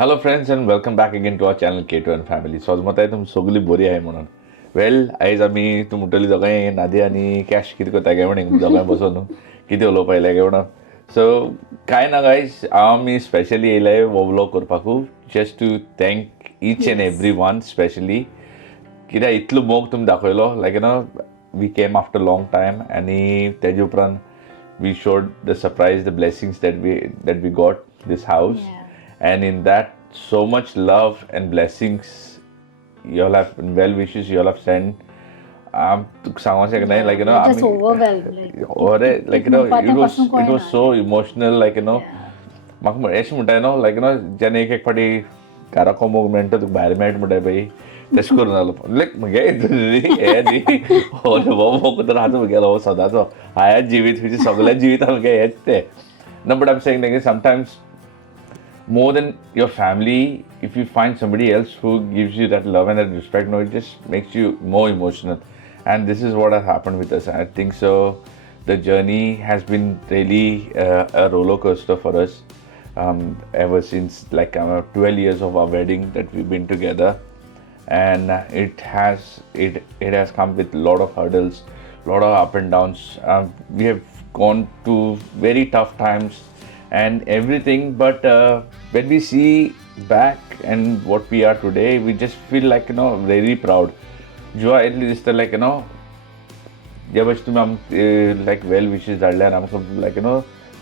Hello friends and welcome back again to our channel K2 and Family. So आज मत तुम सगली बरी आहे म्हणून. वेल आयज आमी तू म्हणटली दोगांय नादिया आनी कॅश कितें करता गे म्हणून दोगांय बसून कितें उलोवपा येयले गे म्हणून. सो कांय ना गायज आमी स्पेशली येयले हो व्लॉग करपाकू just to thank each and every one specially कित्याक इतलो मोग तुमी दाखयलो like you know we came after long time आनी तेजे उपरांत we showed the surprise the blessings that we got this house. And in that, so much love and blessings you all have, and well wishes you all have sent. Like you know, just overwhelmed. Like you know, it was so emotional. Like you know, म्हाका अशें म्हणटा न्हू लायक you no जेन्ना एक फाटी घराको मोग मेळटा तुका भायर मेळटा म्हणटा पळय तशें करून जालो लायक म्हगे हें न्ही हो मोग तर आतां म्हगेलो हो सदांचो हांवें जिवीत म्हणजे सगळ्या जिवितांत म्हगे हेंच तें no but I am saying like sometimes more than your family, if you find somebody else who gives you that love and that respect, no, it just makes you more emotional. And this is what has happened with us. I think so. The journey has been really a roller coaster for us ever since like 12 years of our wedding that we've been together, and it has come with a lot of hurdles, a lot of up and downs. We have gone to very tough times and everything, but when we see back and what we are today, we just feel like you know very proud. Jo at least like you know ज्या भाशेन तुमी आमकां like well wishes धाडले आनी आमकां like you know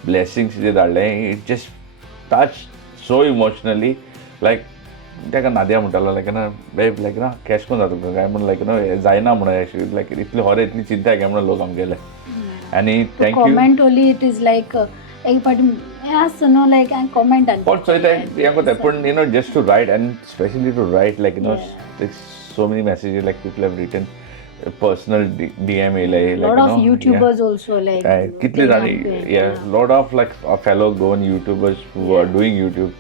blessings जे धाडले it just touched so emotionally like तेका नादिया म्हणटालो like you know babe like you know cash कोण जाता तुका काय म्हण like you know जायना म्हणून like इतली होरे इतली चिंता काय म्हणून लोक आमगेले आनी thank you comment only it is like एक पाटी yes no like I comment and but so that but you know just to write and especially to write like you know there's so many messages like people have written personal DM like lot you of know, YouTubers also like kitli rani lot of like fellow gone YouTubers who are doing YouTube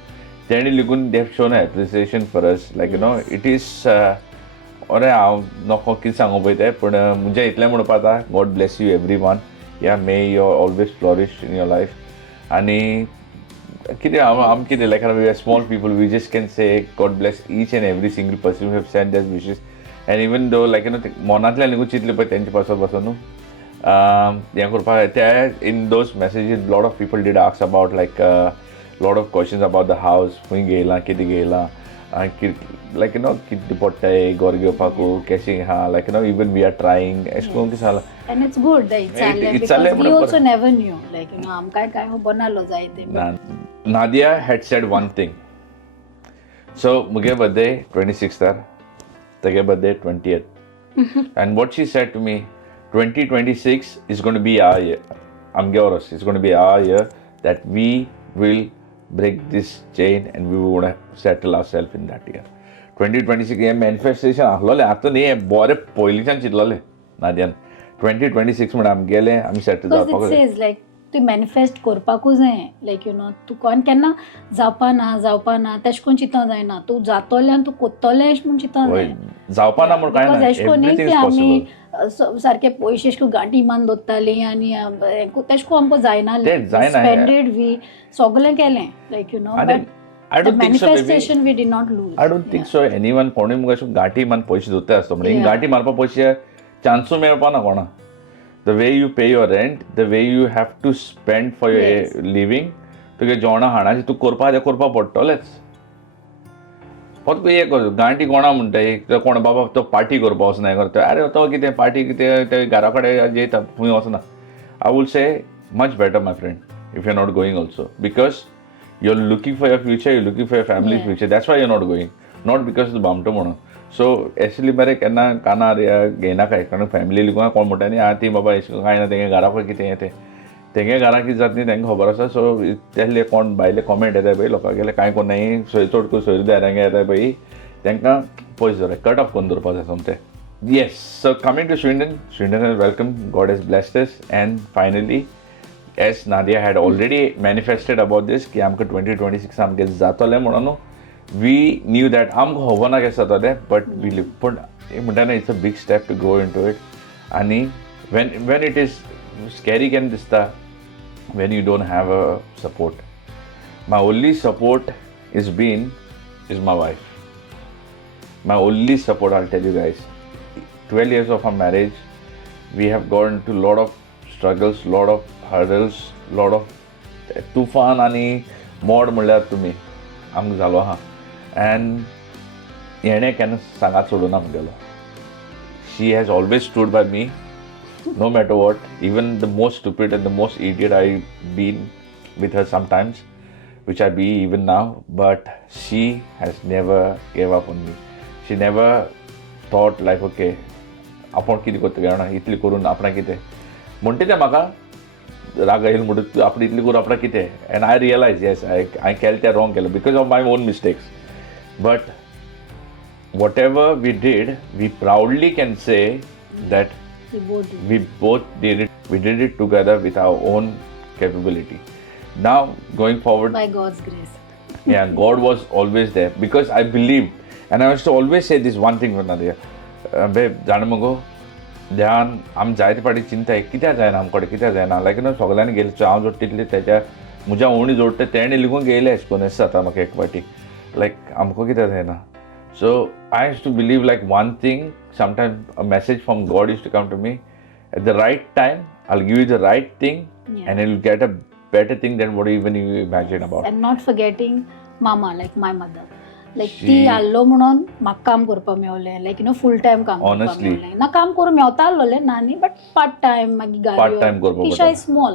they have shown appreciation for us like you know it is अरे हांव नको कितें सांगू पळय तें पूण म्हणजे इतलें म्हणपाक जाता God bless you everyone may you always flourish in your life आनी कितें आम कितें like we are small people we just can say God bless each and every single person who have send their wishes and even though like you no मनांतल्यान न्हू चिंतलें पळय तेंचे पासून न्हू हें करपाक ते in those messages lot of people did ask about like lot of questions about the house खंय घेयलां कितें घेयलां लायक यू नो कितें पडटाय घर घेवपाकू कॅशींग आहा like you know even we are trying एशें करून कितें जालां and it's good that it's because we also never knew like you know am काय हो बनलो जायते Nadia had said one thing. So मुगे birthday 26th तेगे birthday 20th and what she said to me 2026 is going to be our year it's going to be our year that we will break this chain and we will settle ourselves in that year 2026 hey manifestation आहलोले आता न्ही बरे पयलींच्यान चिंतलोले नादियान 2026 म्हणून आमगेले आमी settle जावपाक it says like तू manifest करपाकूच जाय लायक यू नो तू कोण केन्ना जावपा ना तेश कोन चिंतो जायना तू जातोले आनी तू कोत्तोलें अशें म्हूण चिंतो जाय जावपा ना म्हूण कांय ना एवरीथिंग इज आमी सारके पयशे अशें गांठी मान दवरतालीं आनी तेश कोन आमकां जायना स्पेंडेड वी सगळें केलें लायक you no I don't think so. Manifestation we did not lose. I don't think so. Anyone कोणी मुगे अशें गांठी मान पयशे दवरता आसता म्हणजे गांठी मारपा पयशे चान्सू मेळपा ना कोणा the way you pay your rent the way you have to spend for your living तुगे जेवणा हाणाची तू करपा पडटलेच फक्त एक गांठी कोणा म्हणटा कोण बाबा तो पार्टी करपा वचना हें करता अरे तो कितें पार्टी कितें घरा कडेन जेयता खंय वचना I will say much better my friend if you're not going also because you're looking for your future you're looking for your family's future that's why you're not going not because of the बामटो म्हणून so actually बरें केन्ना कानार घेयना काय कारण family लिगून कोण म्हणटा न्ही ती बाबा अशें कांय ना तेंगे घरा पळय कितें तें तेंगे घरा कितें जाता न्ही तेंकां खबर आसा सो तेसले कोण भायले कॉमेंट येताय पळय लोकां गेले कांय कोन्नाय सोय चड करून सोयरी दारांगे येताय पळय तेंकां पयस जाय कट ऑफ करून दवरपा जाय सोमतें yes so coming to Sweden has welcome God has blessed us and finally as Nadia had already manifested about this की आमकां 2026 आमगे जातोलें म्हणून we knew that आमकां खबर ना कशें जाता तें बट वी लिव पूण म्हणटा न्ही it's a big step to go into it आनी when it is scary can दिसता when you don't have a support my only support is been is my wife. My only support, I'll tell you guys. 12 years of our marriage, we have gone into a lot of struggles, lot of hurdles, lot of tufan आणि mode म्हणल्यार तुमी आमकां जालो आहा. And हेणें केन्ना सांगात सोडूना म्हगेलो. She has always stood by me, no matter what. Even the most stupid and the most idiot I've been with her sometimes, which I be even now, but she has never gave up on me. She never thought like, okay, आपण कितें करता काय ना इतली करून आपणा कितें म्हणटा तें म्हाका राग येयलो म्हणटा आपण इतली करून आपणा कितें. And I realise yes I केलें तें रॉंग केलें because of my own mistakes. But whatever we did, we proudly can say that we both did it. We did it together with our own capability. Now, going forward, by God's grace. Yeah, God was always there because I believe, and I used to always say this one thing with Nadia, babe, जाण मगो ध्यान आम जायते फाटी चिंता आहे कित्याक जायना आमकडे कित्याक जायना लायक न्हू सगळ्यांनी गेले हांव जोडटितले तेच्या म्हज्या ओणी जोडटे तेणे लिगून गेले एश कोन अशें जाता म्हाका एक फाटी लायक आमकां कित्याक जायना. So I used to believe like one thing, sometimes a message from God used to come to me. At the right time, I'll give you the right thing and you'll get a better thing than what even you imagine about. And not forgetting mama, like my mother. Like ती आल्लो म्हणून म्हाका काम करपा मेवलें लायक full time काम करपा मेवलें ना काम करूं मेवतालोलें नानी बट पार्ट टायम मागीर गाडयो तिशा इज स्मॉल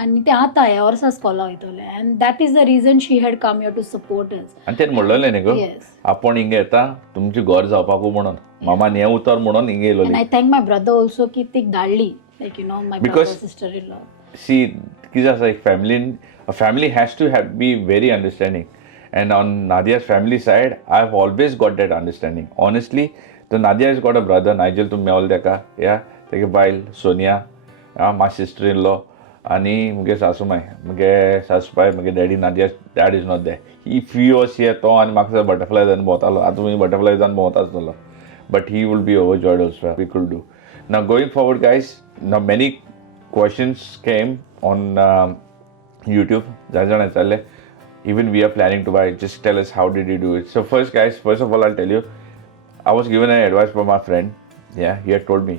आनी ते आतां ह्या वर्सा स्कॉला वयतले and that is the reason she had come here to support us. आनी तेणें म्हणलेलें न्ही गो आपण हिंगा येता तुमची घर जावपाकू म्हणून मामान हें उतर म्हणून हिंगा येयलोली. I thank my brother also की ती धाडली like my brother sister in law. See कितें आसा एक family has to be very understanding. And on Nadia's family side, I've always got that understanding. Honestly, so Nadia has got a brother, Nigel, to me all deka, yeah, take a while, Sonia, my sister-in-law, ani muge sasumai, muge sasubai, muge daddy, Nadia's dad is not there. If he was here, to ani maksa butterfly then botalo, atumi butterfly then botas nolo. But he will be overjoyed also. We could do. Now going forward, guys, now many questions came on YouTube. Jajana chale. Even we are planning to buy. Just tell us how did you do it. So first, guys, first of all, I'll tell you, I was given an advice from my friend. Yeah, he had told me,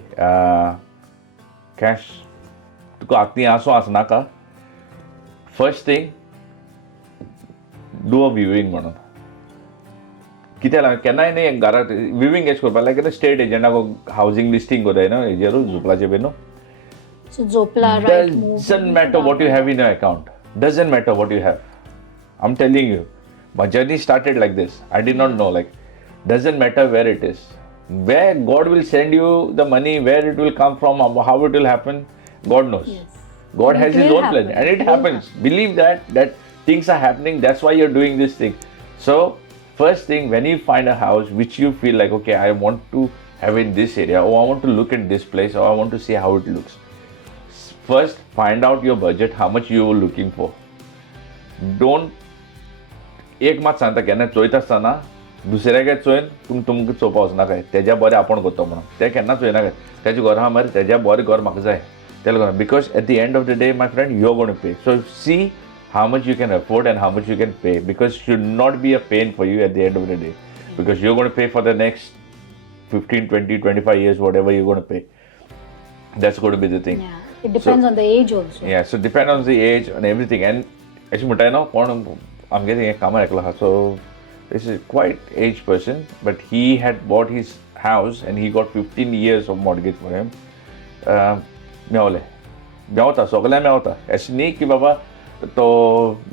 Cash, तुको आतनी आसो आसनाका. First thing, do a viewing म्हणून. कित्याक लागून केन्नाय न्ही घरांत विवींग एश करपाक लायक state एजंटाक housing listing कोताय न्हू हेजेरू झोपलाचे बीन न्हू. So Zopla, right move. Doesn't matter what you have in your account. Doesn't matter what you have. I'm telling you, my journey started like this. I did not know, like, doesn't matter where it is. Where God will send you the money, where it will come from, how it will happen, God knows. Yes. God has His own plan and it happens. Believe that things are happening, that's why you're doing this thing. So, first thing, when you find a house which you feel like, okay, I want to have in this area, or I want to look at this place, or I want to see how it looks. First, find out your budget, how much you are looking for. Don't एक मात सांगता केन्ना चोयता आसतना दुसऱ्यागे चोयन तुमकां चोवपा वचनाकाय तेज्या बरें आपण करता म्हणून ते केन्ना चोयनाकाय तेजें घर आहा मरे तेज्या बरें घर म्हाका जाय तेल घर because at the end of the day my friend you are going to pay. So C how much you can afford and how much you can pay because it should not be a pain for you at the end of the day because you're going to pay for the next 15, 20, 25 years whatever you're going to pay. That's going to be the thing. Yeah, it depends on the age also. Yeah, so depend on the age and everything. And as you know I'm getting a camera, so this is quite aged person, but he had bought his house and he got 15 years of mortgage for him. Mewat सगळ्या मेवता अशें न्ही की बाबा तो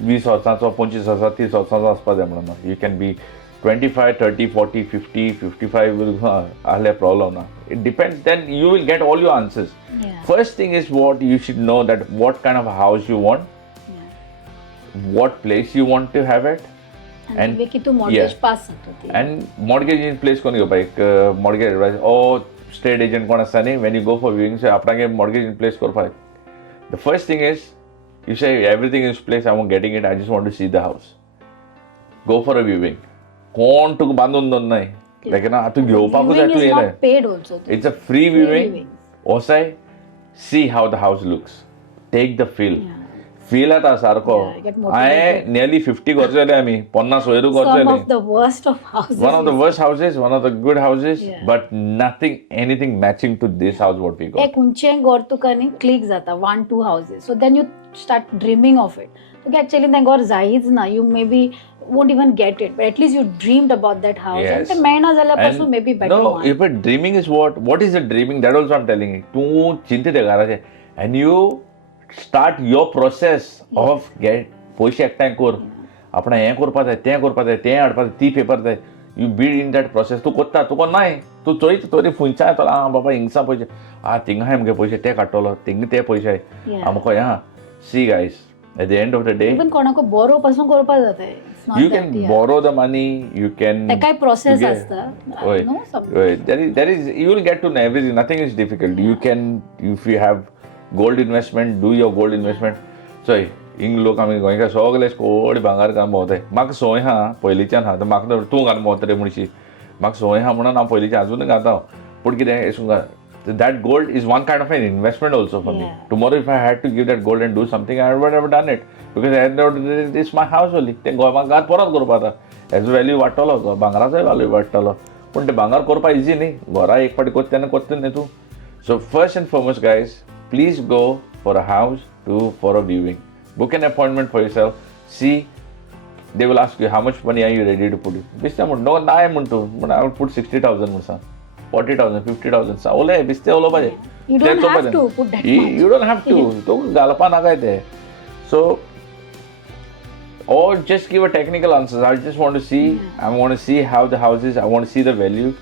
20 वर्सांचो 25 वर्सां 30 वर्सांचो आसपा जाय म्हणून. You can be 25, 30, 40, 50, 55 ahले problem na. It depends, then you will get all your answers. First thing is what you should know that what kind of a house you want. What place you want to have it and कितू mortgage pass जातो and mortgage in place कोण घेवपा एक mortgage advice or state agent कोण आसता न्ही when you go for viewing say आपणागे mortgage in place करपा. The first thing is you say everything is place I am getting it I just want to see the house. Go for a viewing. कोण तुका बांदून दोन नाय लायक ना तू घेवपाकूच जाय तू येयला. Paid also. It's a free viewing. Osai see how the house looks. Take the feel. Feel येता सारको Yeah, I get motivated. हांवें नियरली 50 करचेले आमी 50 वयर Some करचेले of the worst of houses. one of the worst houses one of the good houses Yeah. but nothing anything matching to this house what we got एक उंचे घर तुका न्ही click जाता 1-2 houses. So then you start dreaming of it. So actually तें घर जायच ना. You maybe won't even get it, but at least you dreamed about that house. Yes. And तें मेळना जाल्यार पासून And maybe better no one. if it dreaming is what is the dreaming that also I'm telling you तूं चिंतीत आहे घराचे and you start your process of get पयशे एकठांय कर आपण हें करपा जाय तें करपा जाय तें हाडपा जाय ती पेपर जाय you Beed in that process तूं कोत्ता तुका नाय तूं चोयत तरी फुंयच्या येतलो आं बाबा हिंगसा पयशे थिंगा हाय मुगे पयशे ते काडटलो थिंग ते पयशे Yeah. आमकां ह्या see guys at the end of the day Even कोणाको बोरो पासून करपा जाता. It's not you that, can yeah. borrow the money you can ते काय प्रोसेस you get- असता. Wait, No, some. wait. There is you will get to know everything. Nothing is difficult. You can if you have gold investment, do your gold investment. So हिंग लोक आमी गोंयकार सगळे कोडी भांगार घालून भोंवताय म्हाका संवय आहा पयलींच्यान आहा म्हाका तूं घालून भोंवता रे म्हणशी म्हाका संवय आहा म्हणून हांव पयलींच्यान अजूनय घालता पूण कितें एशें that gold is one kind of an investment also for me. Yeah. Tomorrow if I had to give that gold and do something, I would have done it because at the end of the day, it's my house only. ते भांगार परत करपा आता हेजो value वाडटलो भांगाराचोय value वाडटलो पूण ते भांगार करपा इजी न्ही घरा एक फावटी कोत्ता तेन्ना कोत्ता न्ही तूं so first and foremost guys please go for a house for a viewing. Book an appointment for yourself. See, they will ask you how much money are you ready to put in. Biste no, I will put 60,000 musa, 40,000, 50,000. Sa ole biste olo baje. You don't have to put that much. You don't have to. To galapa na gaite. So, or just give a technical answer. I just want to see. I want to see how the house is. I want to see the value,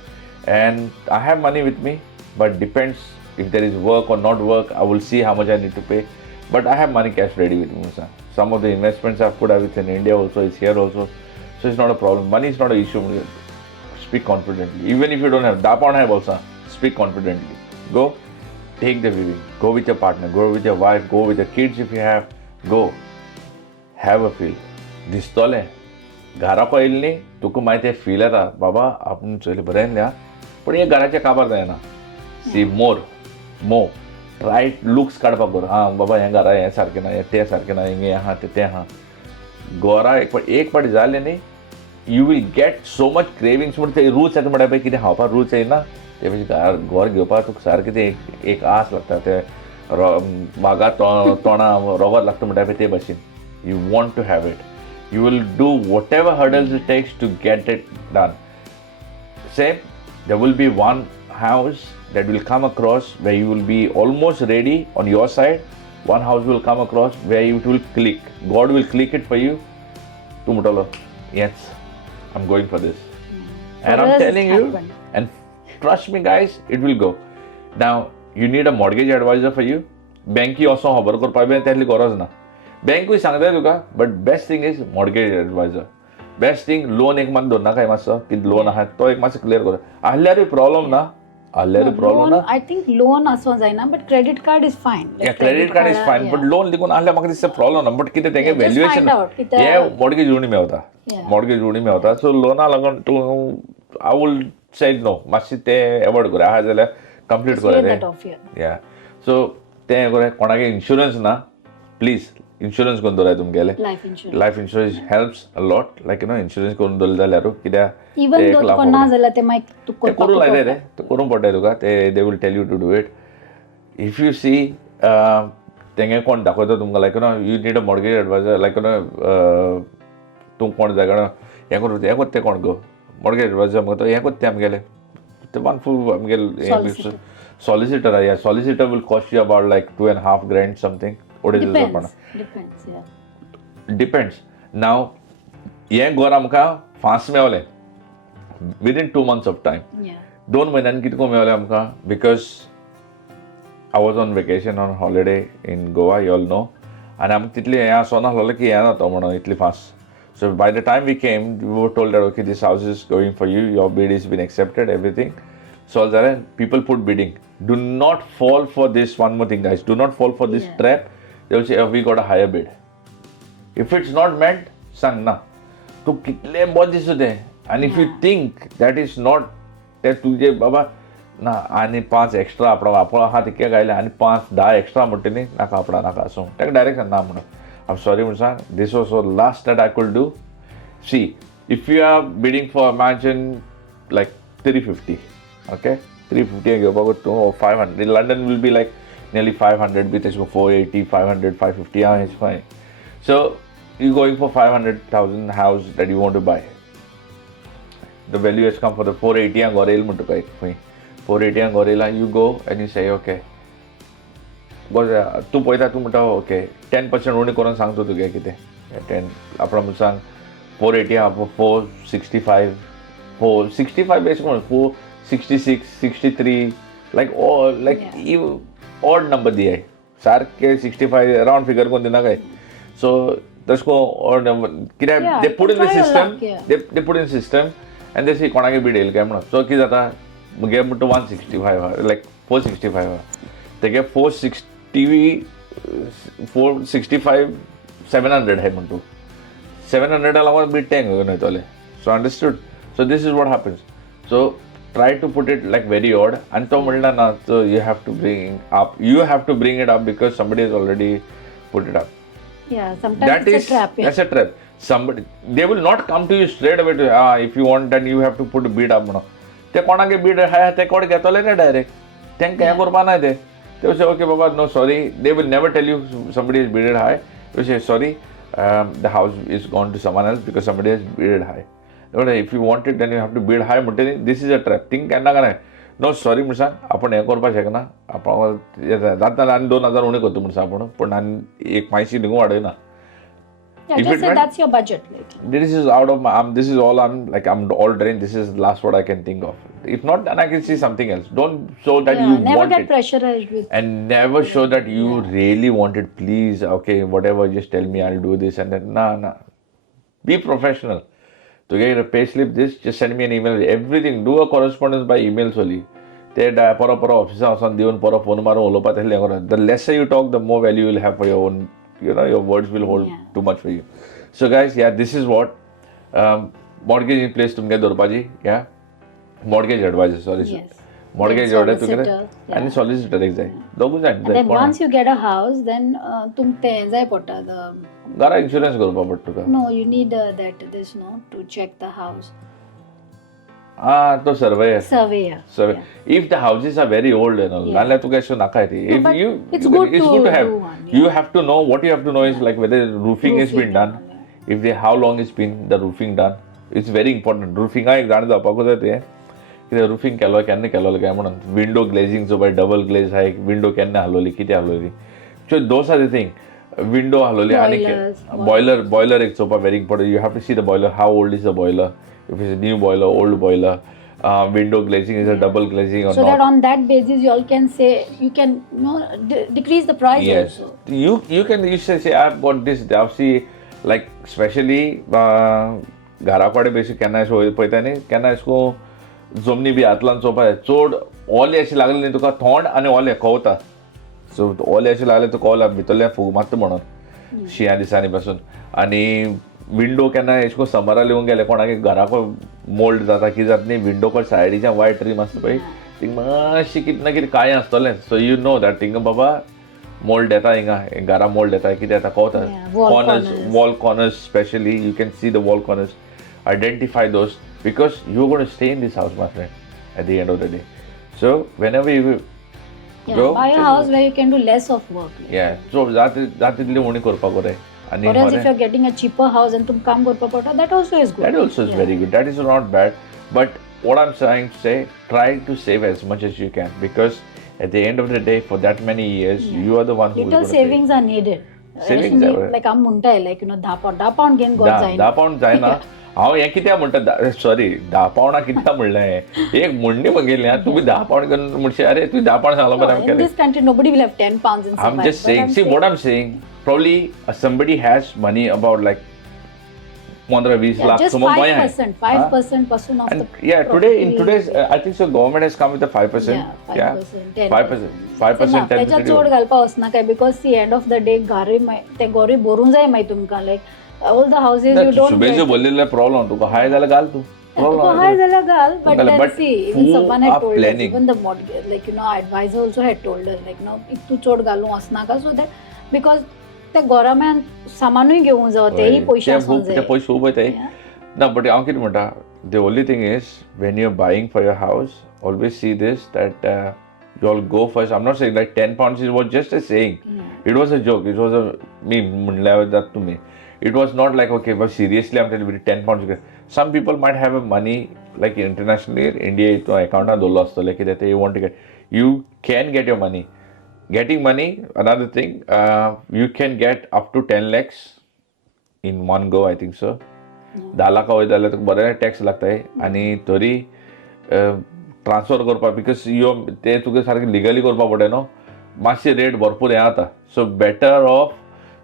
and I have money with me, but depends if there is work or not work. I will see how much I need to pay. But I have money cash ready with me, Musa. Some of the investments I've put with in India also, it's here also. So it's not a problem. Money is not an issue. Speak confidently. Even if you don't have, Dapan have also, speak confidently. Go, take the viewing. Go with your partner. Go with your wife. Go with your kids if you have. Go. Have a feel. दिसतोलें. घराको येयल्ली तुका माहिती feel येता बाबा आपूण चोयलें बरें या पूण हे घराचें काबार जायना सी मोर रायट लुक्स काडपाक कर हां बाबा हें घरा हें सारकें ना तें सारकें ना हिंगे आहा तें आहा घरा एक पाटी जालें न्ही you we'll get so much cravings म्हण ते रूच येता म्हणल्यार पळय कितें खावपाक रूच येयना ते म्हणजे घर घेवपाक तुका सारकें तें एक आस लागता ते वागा तोंडां रोगत लागता म्हणल्यार पळय ते भाशेन you want to have it you will do whatever hurdles it takes to get it done. Same, there will be one house that will come across where you will be almost ready on your side. One house will come across where it will click. God will click it for you. Tumutolo, yes, I'm going for this. And I'm telling you, and trust me guys, it will go. Now, you need a mortgage advisor for you. Banki also hover korpa be त्यातली गरज ना. बँकूय सांगता तुका but best thing is mortgage adviser best thing loan एक मात धरनाका मातसो कितें loan आहा तो एक मातसो क्लियर कर आहल्यारूय प्रॉब्लम ना आहल्यारूय प्रॉब्लम ना आय थिंक लोन आसो जायना but credit card is fine credit card is fine but loan देखून आहल्यार म्हाका दिसता प्रॉब्लम ना बट कितें तेगे व्हॅल्युएशन हे मॉर्गेज उणी मेवता मॉर्गेज उणी मेवता सो लोना लागून तूं आय विल से नो मातशें ते एवॉयड कर आहा जाल्यार कंप्लीट कर या सो तें कर कोणागे इन्शुरन्स ना प्लीज इन्शुरन्स करून दवराय तुमगेले life insurance helps a lot like you know insurance करून दवरले जाल्यार कित्याक इवन दो तुका ना जाल्यार ते मागीर ते करूं लायले रे ते करूंक पडटा तुका ते they will tell you to do it if you see तेंगे कोण दाखयता तुमकां like you know you need a mortgage adviser like you know तूं कोण जाय जाणा हें कोत्ता तें कोण गो मॉर्गेज एडवायझर म्हाका तो हें कोत्ता आमगेले ते वन फूल आमगेले सॉलिसिटर या solicitor will cost you about like 2.5 grand something Depends. Now, ये घर आमकां फास्ट मेवलें within 2 months of time. 2 म्हयन्यांनी कितको मेवलें आमकां because I was on vacation on holiday in Goa, you all know. आनी आमकां तितली हें आसो नासलोलें की हें जाता म्हणून इतली fast. So by the time we came, we were told that okay, this house is going for you. Your bid has been accepted. Everything. So then people put bidding. Do not fall for this. One more thing, guys. Do not fall for this trap. They will say, oh, we got a higher bid. If it's not meant, sang na. Tu kitle बहुत दिसू दे. And if you think that is not, that तुझे बाबा ना आणि 5 extra आपण हा तिके गायले आणि 5-10 extra म्हणते नी नाका आपणा नाका असो. त्याक डायरेक्ट ना म्हणून. I'm sorry Mursan, this was the last that I could do. See, if you are bidding for, imagine like 350, okay, 350 and give about 2 or 500. In London will be like nearly 500, with 480, 500, 550, yeah, it's fine. So you're going for 500,000 house that you want to buy. The value has come for the 480 and Gorel Mutukai. 480 and Gorilla, you go and you say, okay. तू पळयता तूं म्हणटा okay 10% उणी करून सांगता तुगे कितें 10 आपण म्हणून सांग 480 आहा 465 465 बेस कोण 466 63 लायक ऑड नंबर दियाय सारके 65 राउंड फिगर कोण दिना काय सो तशें को ऑड नंबर कित्याक they put in the system they put in system and they see कोणागे बीड येयले काय म्हणून सो कितें जाता मुगे म्हणटा 165 लायक 465 तेगे 460 465 700 है म्हणतो 700 along bid 10 going so understood. So this is what happens. So try to put it like very odd and to म्हणला ना so you have to bring it up because somebody has already put it up. Yeah, sometimes it's a trap. That's a trap. Somebody, they will not come to you straight away to if you want then you have to put a bid up म्हणून ते कोणागे bid हाय ते कोण घेतले रे direct तेंका हे करपा ना ते. They will say, okay, Baba, no, sorry. They will never tell you somebody has bidded high. They will say, sorry, the house is gone to someone else because somebody has bidded high. If you want it, then you have to bid high. This is a trap. Think, no, sorry, Mursan, आपण हे करपा शकना. आपण जाता आनी 2000 उणे करता म्हणसा आपण पण आनी एक मायसी Digu वाडयना. Yeah, just say that's your budget. This is out of my. This is all I'm all drained. This is the last what I can think of. If not, then I can see something else. Don't show that you never want get it. pressurized with. And never show that you really want it. Please, okay, whatever. Just tell me I'll do this and then. Nah. Be professional. To get a payslip, just send me an email. Everything. Do a correspondence by emails only. They pora officer on the pora phone maro olopa tell. The lesser you talk, the more value you'll have for your own. Your words will hold too much for you. So guys, this is what mortgage in place tumge Durpaji, mortgage advisor, sorry. Yes. Mortgage order together and solicitor exactly. And then once you get a house, then tum te enjoy pota the gara insurance karupa pattuka. No, you need to check the house. तो surveyor. Yeah. If the houses are very old and all, nalla to get naka hai. If it's good to have. One, You have to know what you have to know is like whether roofing has been done. If how long it's been the roofing done. It's very important. Roofing ek jane da apako dete hai. Ki roofing kello kenne kello lagay mo window glazing so by double glaze hai window kenne haloli kiti haloli. So those are the thing. Window haloli boiler ek sopa very important. You have to see the boiler, how old is the boiler. If it's a new boiler, old boiler, window glazing is a double glazing or so not. So that on that basis you all can say you can decrease the price also. You can say I've got this. I've see like especially घराकडे बेसी केन्ना अशें पळयता न्ही केन्ना अशें को जमनी बी हातलान चोवपा चड ओले अशें लागले न्ही तुका थोंड आनी ओले कवता सो ओले अशें लागले तुका ओला भितरले फूग मारता म्हणून शिंया दिसांनी पासून आनी विंडो केन्ना अशें को समराक येवंक गेले कोणागे घराको मोल्ड जाता कितें जाता न्ही विंडोको सायडीच्यान वायट ट्रीम आसता पळय थिंग मातशी कितें ना कितें कांय आसतलें सो यू नो दॅट थिंगा बाबा mold येता हिंगा घरा मोल्ड येता कितें येता कवता wall corners especially you can see the wall corners identify those because you're going to stay in this house my friend at the end of the day so whenever you go buy a house where you can do less of work so जातितली उणी करपाक बरें and if you're getting a cheaper house and tum काम करपा पडटा that also is good that also is very good that is not bad but what I'm trying to say try to save as much as you can because at the end of the day for that many years you are the one who little savings are needed savings like I'm muntai like 10 pound gain got जायना 10 pound जायना हांव हे कित्या म्हणटा sorry 10 पावंडा कित्या म्हणलें हें एक म्हणणी म्हगेली तुमी 10 पावंड घेवन म्हणशे अरे तुवें 10 पावंड सांगलो बरें in this country nobody will have 10 pounds in I'm just saying see what I'm saying probably somebody has money about like 15-20 lakh just 5% पासून of the today in today's I think so government has come with the 5% 5% त्याच्या चड घालपा वचना काय because the end of the day घारी ते गोरी भरून जाय मागीर तुमकां like all the houses you don't सुबेज बोललेले प्रॉब्लेम तुका हाय जाल्यार घाल तू हाय जाल्यार घाल but let's see even someone had told us planning. even the mortgage like advisor also had told us like if तू चड घालूं वचनाका so that because ते गोराम्यान सामानूय घेवंक जाय तेही पयशे आसोंक जाय. ते पयशे खूब वयताय ना बट हांव कितें म्हणटा the only thing is when you are buying for your house always see this that you all go first. I'm not saying like 10 pounds is was just a saying. It was a joke. It was a me that to me. It was not like okay, but seriously I'm telling you 10 pounds. Some people might have a money like internationally, India to account na $2 so like that you want to get. You can get your money. Getting money, another thing, you can get up to 10 lakhs in one go, I think so. 10 lakh वय जाल्यार तुका बरें tax लागताय आनी तरी transfer करपाक because यो ते तुका सारकें लिगली करपाक पडटा न्हू मातशी रेट भरपूर हें जाता सो बेटर ऑफ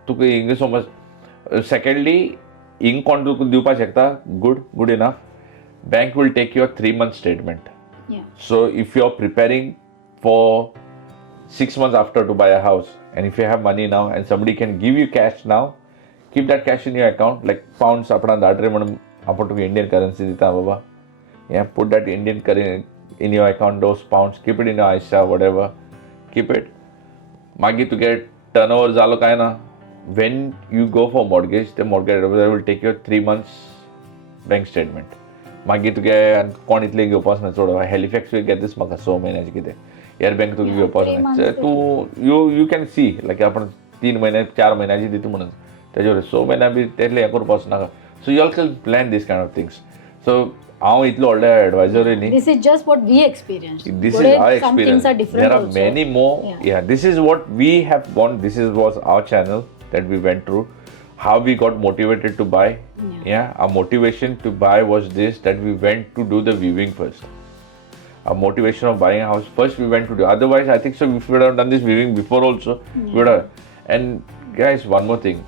तुका हिंग समज सेकेंडली हिंग कोण तुका दिवपाक शकता good enough bank will take your 3 month statement so if you are preparing for 6 months after to buy a house and if you have money now and somebody can give you cash now keep that cash in your account like pounds apna धाडरे म्हणून आपण तुका Indian currency दिता बाबा yeah put that Indian currency in your account those pounds keep it in your ISA whatever keep it magi to get turnover zalo kai na when you go for mortgage the mortgage advisor will take your 3 months bank statement magi to get कोण इतले घेवपास ना चोड Halifax will get this म्हाका 6 म्हयन्याचे कितें air bank तुका घेवपास ना तूं you can see like आपण 3 म्हयने 4 म्हयन्याची दिता म्हणून तेजे 6 म्हयन्या बी तेतले हें करपास नाका सो you all can plan this kind of things so हांव इतलो व्हडलो एडवायजर न्ही This is just what we experienced. This is our Some things experience. are different There are also. many more. Yeah, this is what we have gone. This was our channel that we went through. How we got motivated to buy. Yeah, our motivation to buy was this that we went to do the viewing first. Our motivation of buying a house first we went to do. Otherwise, I think so. If we would have done this viewing before also, we would have. And guys, one more thing,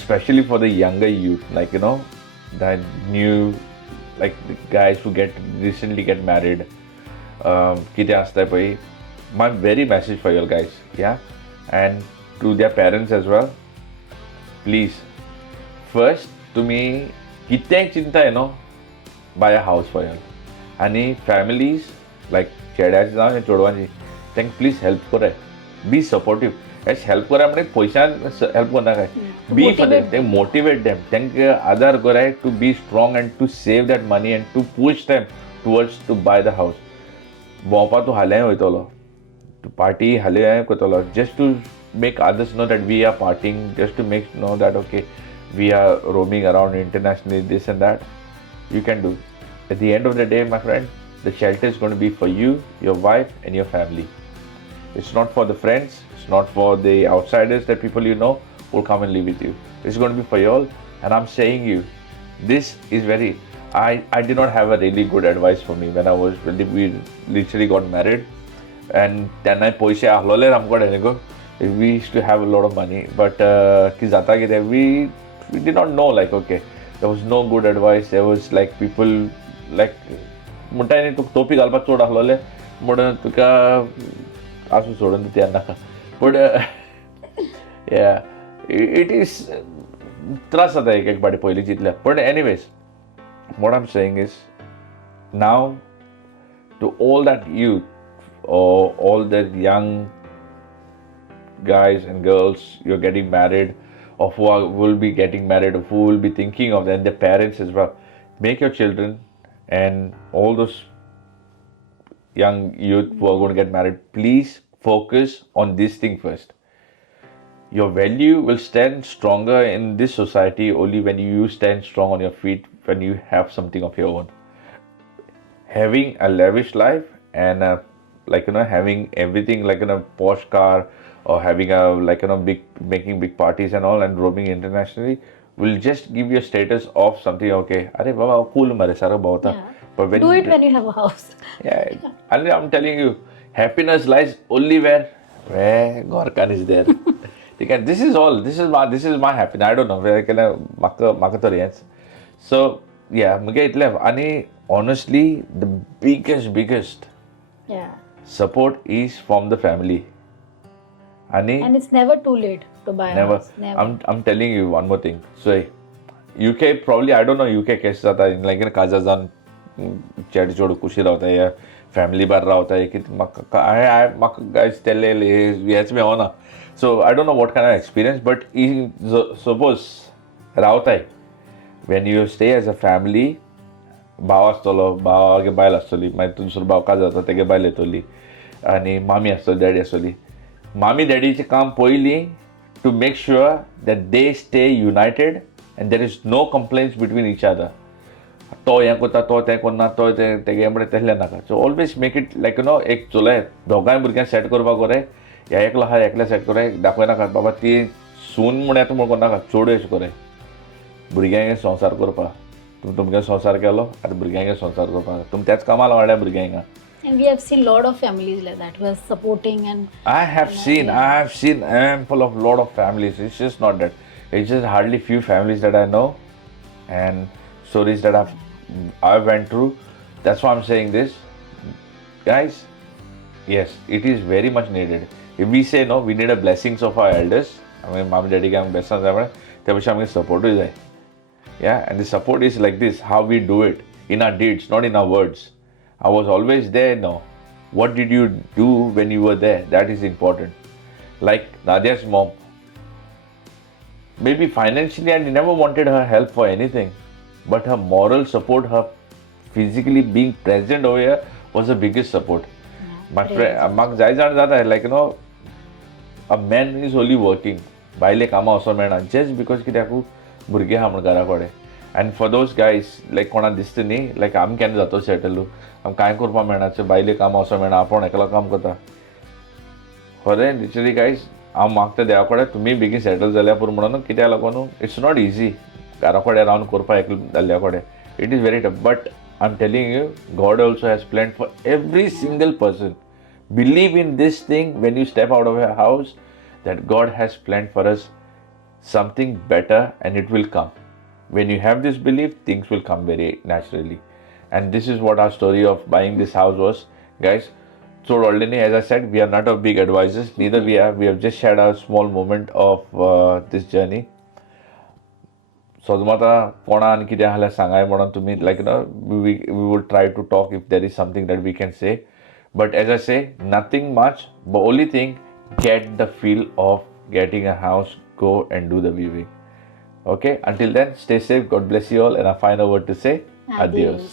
especially for the younger youth, like you know, that new. Like the guys who recently get married, कितें आसता पळय my very message for you guys, yeah, and to their parents as well. Please, first तुमी कितें चिंताय न्हू buy a house for you. आनी families like चेड्याची जावं चेडवांची तांकां प्लीज हेल्प कराय बी सपोर्टीव एश हेल्प करा म्हणजे पयशान हेल्प करना काय बी फॉर देम ते मोटिवेट देम तांकां आदार कराय to be strong and to save that money and to push them towards to buy the house भोंवपा तूं हालें वयतलो टू पार्टी हालें करतलो just to make others know that we are partying just to make know that okay we are roaming around internationally this and that you can do at the end of the day my friend the shelter is going to be for you your wife and your family It's not for the friends, it's not for the outsiders that people you know will come and live with you. It's going to be for you all. And I'm saying you, this is very, I did not have a really good advice for me when we literally got married. And then I poise ahlole ramkode nego. We used to have a lot of money, but we did not know like okay, there was no good advice. There was like people like muntaini tuk topi galpak chod ahlole moda tuka असू सोडून त्या नाका but या it is त्रास जाता एक पाटी पयलीं चिंतल्या but anyways what I am saying is now to all that youth or all the young guys and girls you're getting married or who will be getting married or who will be thinking of them, their parents as well, make your children and all those young youth who are going to get married, please focus on this thing first. Your value will stand stronger in this society only when you stand strong on your feet, when you have something of your own. Having a lavish life and like you know having everything like in a posh car or having a like you know making big parties and all and roaming internationally will just give you a status of something okay. Arey baba cool mare sara bahut hai. But when do it when you have a house. Yeah, and I'm telling you, happiness lies only where Gorkan is there. This is all. This is my happiness. I don't know where can maka torians. So yeah, muge itle ani honestly the biggest support is from the family. And it's never too late to buy a house. Never. I'm telling you one more thing. So UK probably I don't know UK cases are in like in Kazakhstan चेडचोड कुशी रावता या family बार रावता की म्हाका guys तेल्ले हेच मेळना so I don't know what kind of experience but suppose रावताय when you stay as a family भाव आसतलो भावागे बायल आसतली मागीर दुसरो भाव काज जाता तेगे बायल येतली आनी मामी आसतली डॅडी आसतली मामी डॅडीचें काम पयलीं to make sure that they stay united and there is no complains between each other तो हें करता तो तें करना तो तेगे म्हणल्यार तेहलें नाका so always make it like you no एक चुलय दोगांय भुरग्यांक सेट करपाक बरें ह्या एकलो आहा एकल्या सेट करे दाखयनाका बाबा ती सून म्हूण येता म्हूण करनाका चोडूय अशें करे भुरग्यांक संवसार करपा तुमगे संवसार केलो आतां भुरग्यांक संवसार करपा तुमी त्याच कामाक वाड्या भुरग्यांक And we have seen lot of families like that who are supporting and I have seen handful of lot of families. It's just not that. It's just hardly few families that I know and stories that I've went through. That's why I'm saying this. Guys, yes, it is very much needed. If we say no, we need a blessings of our elders. I mean, mom, daddy, gang, best friends, everyone. Support is there. Yeah, and the support is like this, how we do it in our deeds, not in our words. I was always there, no. What did you do when you were there? That is important. Like Nadia's mom. Maybe financially I never wanted her help for anything. But her moral support, her physically being present over here was the biggest support. My friend, like, you know, a man is only working. Baile kama also mena just because kidaku burge ha घरा कडेन and for those guys लायक कोणा दिसता न्ही लायक आमी केन्ना जातो settle आमकां कांय करपा मेळना बायले काम वचो मेळना आपूण एकलो काम करता खरें लिटरली गायज हांव मागता देवा कडेन तुमी बेगीन सेटल जाल्या पुरो म्हणून कित्याक लागून इट्स नॉट इजी घरा कडेन रावन करपा एकलो जाल्ल्या कडेन it is very tough but I am telling you God also has planned for every single person believe in this thing when you step out of your house that God has planned for us something better and it will come. When you have this belief, things will come very naturally. And this is what our story of buying this house was. Guys, so already, as I said, we are not of big advisors. Neither we have just shared a small moment of this journey. So तुम्हाला कोणा आनी कितें आसल्यार सांगाय म्हणून तुम्ही like you know we will try to talk if there is something that we can say. But as I say, nothing much. The only thing, get the feel of getting a house, go and do the viewing. Okay, until then, stay safe, God bless you all, and a final word to say adios.